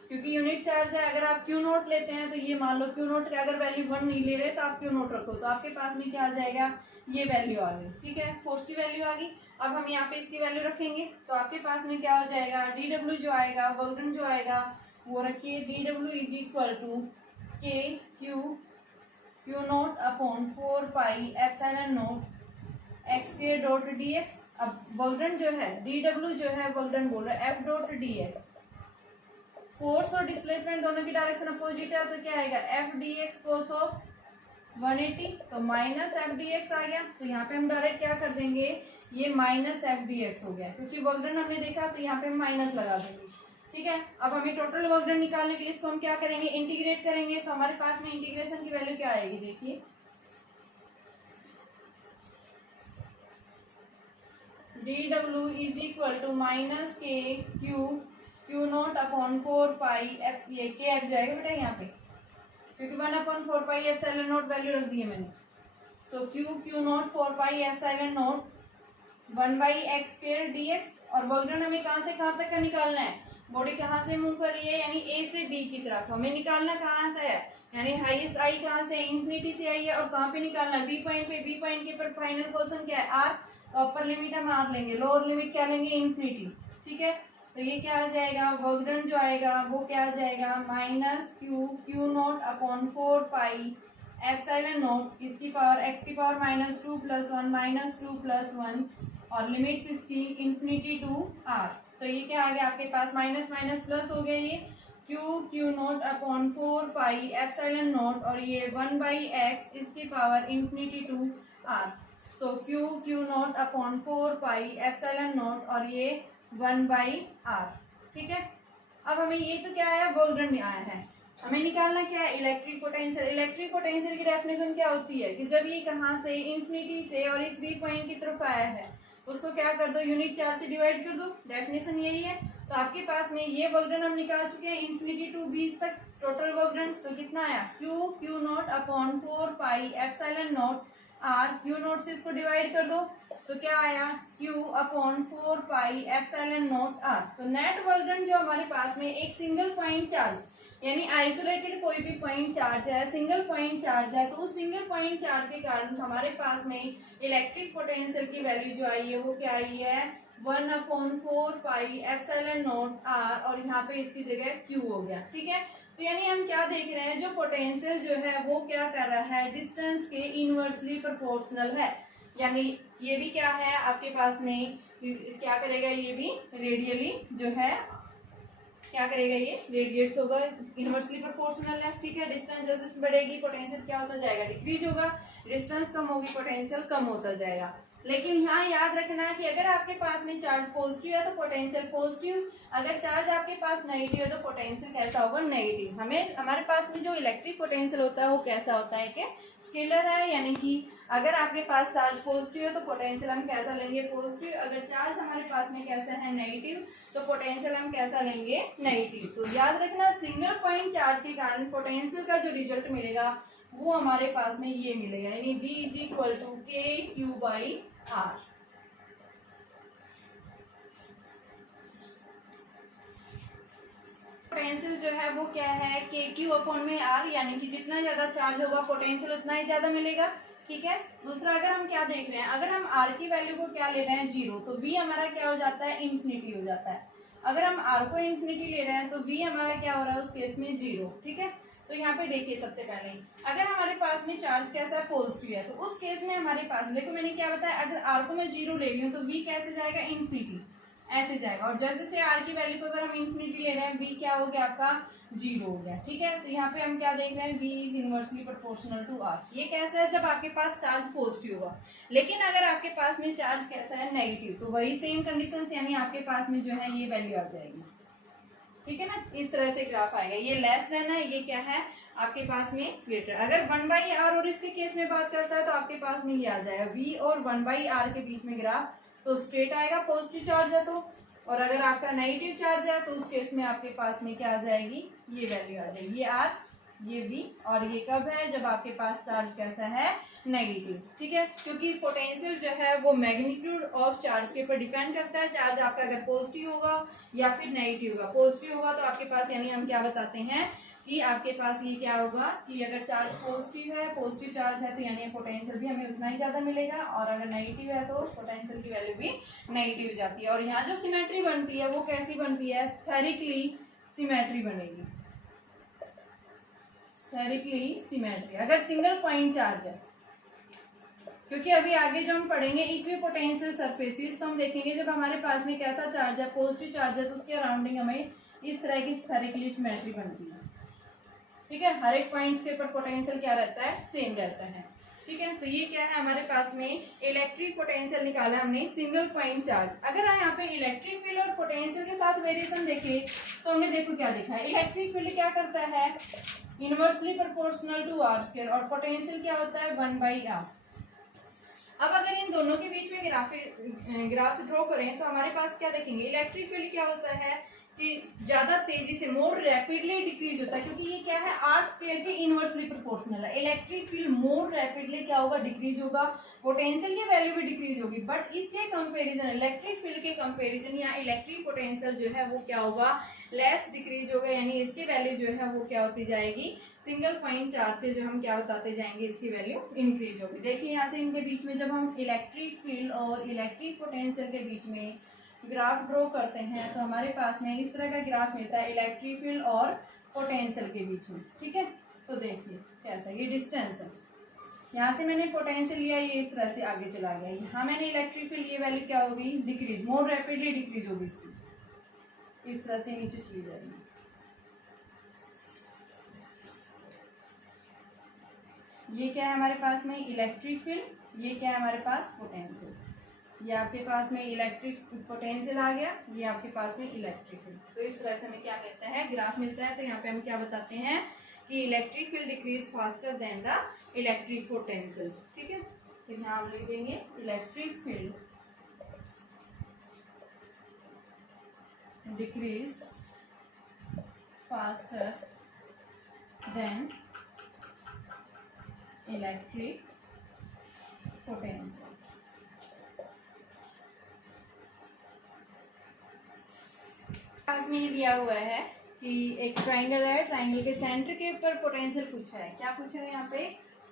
क्योंकि यूनिट चार्ज है, अगर आप Q नोट लेते हैं तो ये मान लो Q नोट की अगर वैल्यू 1 नहीं ले रहे तो आप Q नोट रखो, तो आपके पास में क्या आ जाएगा, ये वैल्यू आ गई। ठीक है, फोर्स की वैल्यू आ गई। अब हम यहाँ पे इसकी वैल्यू रखेंगे तो आपके पास में क्या हो जाएगा, dw जो आएगा, वर्क डन जो आएगा वो रखिए, dw इज इक्वल टू के Q naught upon 4 pi epsilon naught x के डॉट डी एक्स। अब वर्क डन जो है, dw जो है वर्क डन बोल रहा है F dot D x. Force और डिस्प्लेसमेंट दोनों की डायरेक्शन अपोजिट है, तो क्या आएगा, F D x cos of 180, तो माइनस एफ डी एक्स आ गया। तो यहाँ पे हम डायरेक्ट क्या कर देंगे, ये माइनस एफ डी एक्स हो गया, क्योंकि वर्क डन हमने देखा तो यहाँ पे हम माइनस लगा देंगे। ठीक है, अब हमें टोटल वर्क डन निकालने के लिए इसको हम क्या करेंगे, इंटीग्रेट करेंगे। तो हमारे पास में इंटीग्रेशन की वैल्यू क्या आएगी, देखिए dw is equal to minus K Q naught upon 4 pi F, ये के हट जाएगा बेटा यहाँ पे, क्योंकि 1/4 पाई एप्सिलॉन नोट वैल्यू रख दी है मैंने। तो Q note 4 pi epsilon note 1/x² dx। और वर्क डन हमें कहाँ से कहाँ तक का निकालना है, बॉडी कहाँ से मूव कर रही है, यानी ए से बी की तरफ। हमें निकालना कहाँ से है, यानी हाईएस्ट आई कहाँ से, इंफिनिटी से आई है, और कहाँ पे निकालना है, बी पॉइंट पे। बी पॉइंट के पर फाइनल क्वेश्चन क्या है, आर। तो अपर लिमिट हम आर लेंगे, लोअर लिमिट क्या लेंगे, इंफिनिटी। ठीक है, तो ये क्या आ जाएगा, वर्क डन जो आएगा वो क्या आ जाएगा, minus Q naught upon 4 pi epsilon note इसकी पावर एक्स की पावर -2 + 1 -2 + 1, और लिमिट्स इसकी इंफिनिटी टू आर। तो ये क्या आ गया आपके पास, माइनस माइनस प्लस हो गया, ये Q naught upon 4 pi epsilon note, और ये 1/x इसकी पावर इंफिनिटी टू आर। तो Q naught upon 4 pi epsilon note, और ये 1/r। ठीक है, अब हमें ये तो क्या आया, वर्क डन आया है। हमें निकालना क्या है, इलेक्ट्रिक पोटेंशियल। इलेक्ट्रिक पोटेंशियल की डेफिनेशन क्या होती है कि जब ये कहाँ से, इंफिनिटी से और इस बी पॉइंट की तरफ आया है, उसको क्या कर दो, यूनिट चार्ज से डिवाइड कर दो। डेफिनेशन यही है। तो आपके पास में ये वर्क डन हम निकाल चुके हैं, इंफिनिटी टू बी तक टोटल वर्क डन। तो कितना आया, Q naught upon 4 pi epsilon naught R, Q naught से इसको डिवाइड कर दो तो क्या आया, Q upon 4 pi epsilon naught R. तो नेट वर्क डन जो हमारे पास में एक सिंगल पॉइंट चार्ज, यानी आइसोलेटेड कोई भी पॉइंट चार्ज है, सिंगल पॉइंट चार्ज है, तो उस सिंगल पॉइंट चार्ज के कारण हमारे पास में इलेक्ट्रिक पोटेंशियल की वैल्यू जो आई है वो क्या आई है, 1/4 पाई एप्सिलॉन नोट आर, और यहाँ पे इसकी जगह क्यू हो गया। ठीक है, तो यानी हम क्या देख रहे हैं, जो पोटेंशियल जो है वो क्या कर रहा है, डिस्टेंस के इनवर्सली प्रोपोर्शनल है। यानी ये भी क्या है आपके पास में, क्या करेगा, ये भी रेडियली जो है क्या करेगा, ये रेडिएट्स होगा, इनवर्सली प्रोपोर्शनल है। ठीक है, डिस्टेंस जैसे बढ़ेगी पोटेंशियल क्या होता जाएगा, डिक्रीज होगा, डिस्टेंस कम होगी पोटेंशियल कम होता जाएगा। लेकिन यहाँ याद रखना है कि अगर आपके पास में चार्ज पॉजिटिव है तो पोटेंशियल पॉजिटिव, अगर चार्ज आपके पास नेगेटिव है तो पोटेंशियल कैसा होगा, नेगेटिव। हमारे पास में जो इलेक्ट्रिक पोटेंशियल होता है वो कैसा होता है कि स्केलर है, यानी कि अगर आपके पास चार्ज पॉजिटिव है तो पोटेंशियल हम कैसा लेंगे, पॉजिटिव। अगर चार्ज हमारे पास में कैसा है, नेगेटिव, तो पोटेंशियल हम कैसा लेंगे, नेगेटिव। तो याद रखना, सिंगल पॉइंट चार्ज के कारण पोटेंशियल का जो रिजल्ट मिलेगा वो हमारे पास में ये मिलेगा, यानी V is equal to KQ/R। Potential जो है वो क्या है, KQ/R, यानी कि जितना ज्यादा चार्ज होगा पोटेंशियल उतना ही ज्यादा मिलेगा। ठीक है, दूसरा अगर हम क्या देख रहे हैं, अगर हम R की वैल्यू को क्या ले रहे हैं, 0, तो V हमारा क्या हो जाता है, इंफिनिटी हो जाता है। अगर हम R को इंफिनिटी ले रहे हैं तो V हमारा क्या हो रहा है उस केस में, 0। ठीक है, तो यहाँ पे देखिए सबसे पहले अगर हमारे पास में चार्ज कैसा है, पॉजिटिव है, तो उस केस में हमारे पास देखो मैंने क्या बताया, अगर R को मैं 0 ले रही हूँ तो V कैसे जाएगा, इंफिनिटी। ऐसे जाएगा। और जैसे से आर की वैल्यू को अगर हम इंफिनिटी ले रहे हैं, बी क्या हो गया आपका 0 हो गया। ठीक है, तो यहाँ पे हम क्या देख रहे हैं, B is inversely proportional to R. ये कैसा है, जब आपके पास चार्ज पॉजिटिव होगा। लेकिन अगर आपके पास में चार्ज कैसा है, नेगेटिव, तो वही सेम कंडीशन, यानी आपके पास में जो है ये वैल्यू आ जाएगी। ठीक है ना, इस तरह से ग्राफ आएगा। ये लेस देन है, ये क्या है आपके पास में ग्रेटर। अगर 1/r और इसके केस में बात करता है तो आपके पास में ये आ जाएगा v और 1/r के बीच में ग्राफ, तो स्ट्रेट आएगा, पॉजिटिव चार्ज है तो। और अगर आपका नेगेटिव चार्ज है तो उस केस में आपके पास में क्या आ जाएगी, ये वैल्यू आ जाएगी, ये r, ये v। और ये कब है, जब आपके पास चार्ज कैसा है, नेगेटिव। ठीक है, क्योंकि पोटेंशियल जो है वो मैग्नीट्यूड ऑफ चार्ज के ऊपर डिपेंड करता है। चार्ज आपका अगर पॉजिटिव होगा या फिर नेगेटिव होगा। पॉजिटिव होगा तो आपके पास, यानी हम क्या बताते हैं कि आपके पास ये क्या होगा कि अगर चार्ज पॉजिटिव है, पॉजिटिव चार्ज है, तो यानी पोटेंशियल भी हमें उतना ही ज़्यादा मिलेगा। और अगर नेगेटिव है तो पोटेंशियल की वैल्यू भी नेगेटिव हो जाती है। और यहाँ जो सिमेट्री बनती है वो कैसी बनती है, स्फेरिकली सिमेट्री बनेगी, स्फेरिकली सिमेट्री, अगर सिंगल पॉइंट चार्ज है। क्योंकि अभी आगे जो हम पढ़ेंगे इक्विपोटेंशियल सरफेसेस, तो हम देखेंगे जब हमारे पास में कैसा चार्ज है, पॉजिटिव चार्ज है, तो उसके अराउंडिंग हमें इस तरह की स्फेरिकली सिमेट्री बनती है। ठीक है, हर एक पॉइंट्स के ऊपर पोटेंशियल क्या रहता है, सेम रहता है। ठीक है, तो ये क्या है हमारे पास में इलेक्ट्रिक पोटेंशियल निकाला हमने सिंगल पॉइंट चार्ज। अगर हम यहाँ पे इलेक्ट्रिक फील्ड और पोटेंशियल के साथ वेरिएशन देखें तो हमने देखो क्या देखा है, इलेक्ट्रिक फील्ड क्या करता है, inversely proportional to R square, और पोटेंशियल क्या होता है 1/r। अब अगर इन दोनों के बीच में ग्राफ ड्रॉ करें तो हमारे पास क्या देखेंगे, इलेक्ट्रिक फील्ड क्या होता है कि ज्यादा तेजी से, मोर रैपिडली डिक्रीज होता है, क्योंकि ये क्या है आर स्क्वायर के इनवर्सली प्रोपोर्शनल है। इलेक्ट्रिक फील्ड मोर रैपिडली क्या होगा, डिक्रीज होगा, पोटेंशियल की वैल्यू भी डिक्रीज होगी। बट इसके कंपैरिजन, इलेक्ट्रिक फील्ड के कंपैरिजन या इलेक्ट्रिक पोटेंशियल जो है वो क्या होगा, लेस डिक्रीज होगा, यानी इसकी वैल्यू जो है वो क्या होती जाएगी, सिंगल पॉइंट चार्ज से जो हम क्या बताते जाएंगे, इसकी वैल्यू इंक्रीज होगी। देखिए यहाँ से इनके बीच में जब हम इलेक्ट्रिक फील्ड और इलेक्ट्रिक पोटेंशियल के बीच में ग्राफ ड्रॉ करते हैं तो हमारे पास में इस तरह का ग्राफ मिलता है इलेक्ट्रिक फील्ड और पोटेंशियल के बीच में। ठीक है, तो देखिए कैसा, ये डिस्टेंस है, यहाँ से मैंने पोटेंशियल लिया, ये इस तरह से आगे चला गया, यहाँ मैंने इलेक्ट्रिक फील्ड, ये वैल्यू क्या होगी, डिक्रीज, मोर रैपिडली डिक्रीज होगी इसकी, इस तरह से नीचे चली जाएगी। ये क्या है हमारे पास में इलेक्ट्रिक फील्ड, ये क्या है हमारे पास पोटेंशियल। ये आपके पास में इलेक्ट्रिक पोटेंशियल आ गया, ये आपके पास में इलेक्ट्रिक फील्ड। तो इस तरह से हमें क्या मिलता है, ग्राफ मिलता है। तो यहाँ पे हम क्या बताते हैं कि electric field decrease faster than the electric potential. ठीक है, तो यहाँ हम लिख देंगे electric field decrease faster than electric potential. पास में ये दिया हुआ है कि एक ट्राइंगल है, ट्राइंगल के सेंटर के ऊपर पोटेंशियल पूछा है। क्या पूछा है यहाँ पे,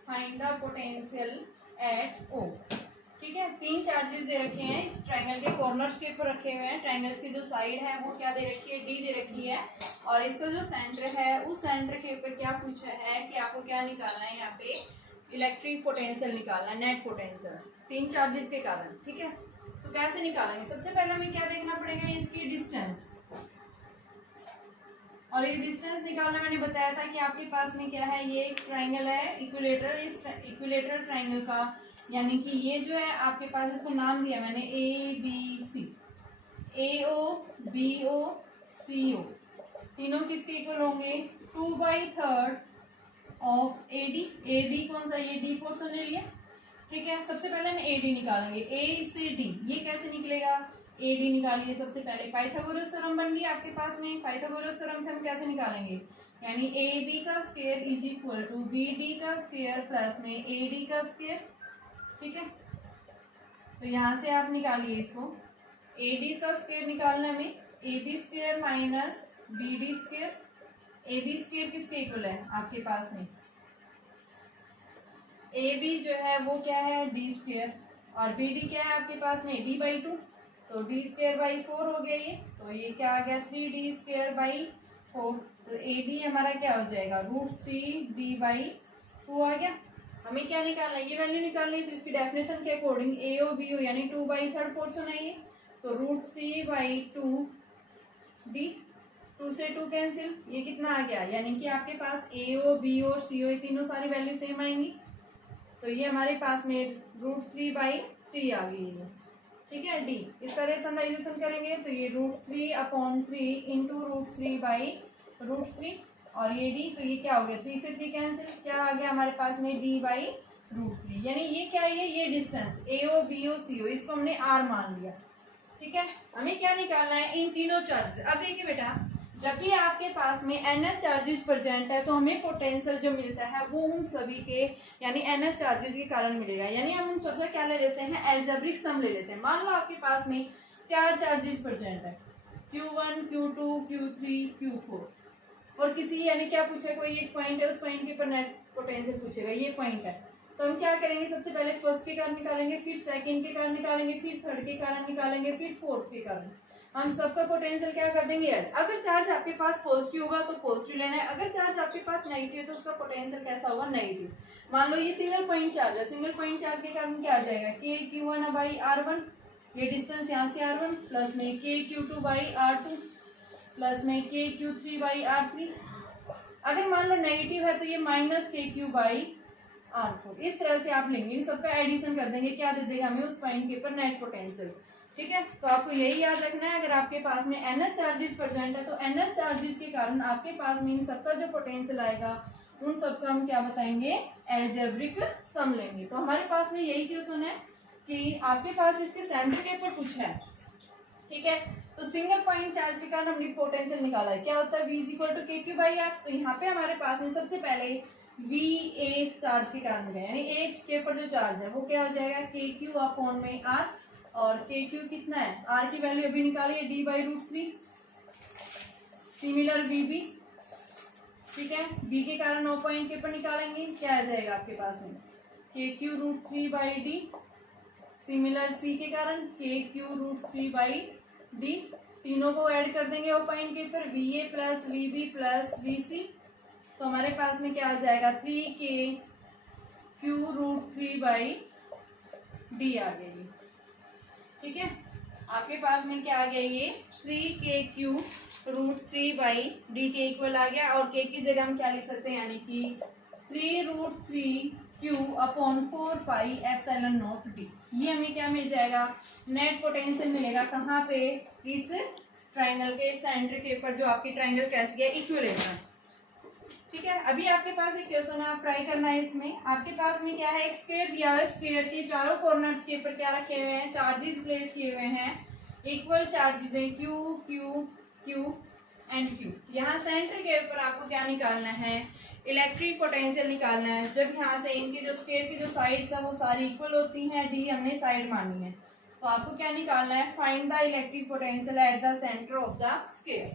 फाइंड द पोटेंशियल एट ओ। ठीक है, 3 चार्जेस दे रखे हैं, इस ट्राइंगल के कॉर्नर्स के ऊपर रखे हुए हैं। ट्राइंगल्स की जो साइड है वो क्या दे रखी है, डी दे रखी है। और इसका जो सेंटर है उस सेंटर के ऊपर क्या पूछा है कि आपको क्या निकालना है, यहाँ पे इलेक्ट्रिक पोटेंशियल निकालना है, नेट पोटेंशियल 3 चार्जेस के कारण। ठीक है, तो कैसे निकालेंगे, सबसे पहले हमें क्या देखना पड़ेगा, इसकी डिस्टेंस। और ये डिस्टेंस निकालना मैंने बताया था कि आपके पास में क्या है, ये एक ट्राइंगल है इक्विलेटरल, इस इक्विलेटरल ट्राइंगल का, यानी कि ये जो है आपके पास, इसको नाम दिया मैंने A B C, A O B O सी ओ, तीनों किसके इक्वल होंगे, 2/3 of A D. A D कौन सा, ये डी पोर्शन ले लिया। ठीक है, सबसे पहले हम ए डी निकालेंगे, ए से डी, ये कैसे निकलेगा, ए डी निकालिए। सबसे पहले पाइथागोरस थ्योरम बन गई आपके पास में, पाइथागोरस थ्योरम से हम कैसे निकालेंगे, यानी ए बी का square is equal to B D का स्क्वायर प्लस में ए डी का स्क्वायर। ठीक है, तो यहाँ से आप निकालिए इसको, ए डी का स्क्वायर निकालना में, A B square minus B D square. A B square किसके इक्वल है आपके पास में, ए बी जो है वो क्या है, डी स्क्वायर, और बी डी क्या है आपके पास में, d/2, तो डी स्क्वायर बाई 4 हो गया ये, तो ये क्या आ गया 3d स्क्वायर बाई 4। तो ए डी हमारा क्या हो जाएगा, √3d/2 आ गया। हमें क्या निकालना है, ये वैल्यू निकालनी है। तो इसकी डेफिनेशन के अकॉर्डिंग ए ओ बी ओ यानी 2/3 पोर्शन है ये, तो √3/2 डी, 2 से 2 कैंसिल, ये कितना आ गया, यानी कि आपके पास AO BO और CO ये तीनों सारी वैल्यू सेम आएंगी। तो ये हमारे पास में √3/3 आ गई है, ठीक है। डी, इसका रेशनलाइजेशन करेंगे तो ये √3/3 इंटू √3/√3 और ये डी, तो ये क्या हो गया, 3 से 3 कैंसिल, क्या आ गया हमारे पास में D/√3। यानी ये क्या है, ये डिस्टेंस AO BO CO इसको हमने R मान लिया, ठीक है। हमें क्या निकालना है, इन तीनों चार्जेस। अब देखिए बेटा, जब भी आपके पास में NH चार्जेस प्रेजेंट है तो हमें पोटेंशियल जो मिलता है वो उन सभी के यानी NH चार्जेस के कारण मिलेगा। यानी हम उन सब का क्या ले लेते हैं, एल्जेब्रिक सम ले लेते हैं। मान लो आपके पास में 4 चार्जेस प्रेजेंट है, Q1 Q2 Q3 Q4, और किसी यानी क्या पूछे, कोई एक पॉइंट है, उस पॉइंट के ऊपर नेट पोटेंशियल पूछेगा, ये पॉइंट है। तो हम क्या करेंगे, सबसे पहले फर्स्ट के कारण निकालेंगे, फिर सेकंड के कारण निकालेंगे, फिर थर्ड के कारण निकालेंगे, फिर फोर्थ के कारण। हम सबका पोटेंशियल क्या कर देंगे ऐड। अगर चार्ज आपके पास पॉजिटिव होगा तो पॉजिटिव लेना है, अगर चार्ज आपके पास नेगेटिव है तो उसका पोटेंशियल कैसा होगा, नेगेटिव। मान लो ये सिंगल पॉइंट चार्ज है, सिंगल पॉइंट चार्ज के कारण क्या आ जाएगा, KQ1/R1, ये डिस्टेंस यहाँ से R1, प्लस में KQ2/R2, प्लस में KQ3/R3। अगर मान लो नेगेटिव है तो ये -KQ/R4। इस तरह से आप लेंगे, सबका एडिशन कर देंगे, क्या दे देगा हमें उस पॉइंट के ऊपर नेट पोटेंशियल, ठीक है। तो आपको यही याद रखना है, अगर आपके पास में NH चार्जेस प्रेजेंट है तो NH चार्जेस के कारण आपके पास में इन सबका जो पोटेंशियल आएगा उन सबका हम क्या बताएंगे, एल्जेब्रिक सम लेंगे। तो हमारे पास में यही क्वेश्चन है कि आपके पास इसके सेंटर के ऊपर कुछ है, ठीक है। तो सिंगल पॉइंट चार्ज के कारण हमने पोटेंशियल निकाला है, क्या होता है, V = KQ/R। तो यहाँ पे हमारे पास में सबसे पहले VA चार्ज के कारण मिला, यानी H के ऊपर जो चार्ज है वो क्या हो जाएगा, KQ/R, और KQ कितना है, R की वैल्यू अभी निकाली है D/√3। सिमिलर VB, ठीक है, B के कारण 9 पॉइंट के ऊपर निकालेंगे, क्या आ जाएगा आपके पास में, KQ√3/D। सिमिलर C के कारण KQ√3/D, तीनों को ऐड कर देंगे वो पॉइंट के ऊपर, VA plus VB plus VC। तो हमारे पास में क्या आ जाएगा, 3KQ√3/D आ गई, ठीक है। आपके पास में क्या आ गया, ये 3KQ√3/D के इक्वल आ गया, और K की जगह हम क्या लिख सकते हैं, यानी कि 3√3Q/4πε0D। ये हमें क्या मिल जाएगा, नेट पोटेंशियल मिलेगा, कहाँ पे, इस ट्राइंगल के सेंटर के ऊपर जो आपकी ट्राइंगल कैसे गया, इक्विलेटरल, ठीक है। अभी आपके पास एक क्वेश्चन है, आप ट्राई करना है। इसमें आपके पास में क्या है, एक स्क्वायर दिया है, स्क्वायर के चारों कॉर्नर्स के ऊपर क्या रखे हुए हैं, चार्जेस प्लेस किए हुए हैं, इक्वल चार्जेस है Q Q Q and Q। यहाँ सेंटर के ऊपर आपको क्या निकालना है, इलेक्ट्रिक पोटेंशियल निकालना है। जब यहाँ से इनके जो स्क्वायर की जो साइड्स है वो सारी इक्वल होती हैं, D हमने साइड मानी है, तो आपको क्या निकालना है, find the electric potential at the centre of the square.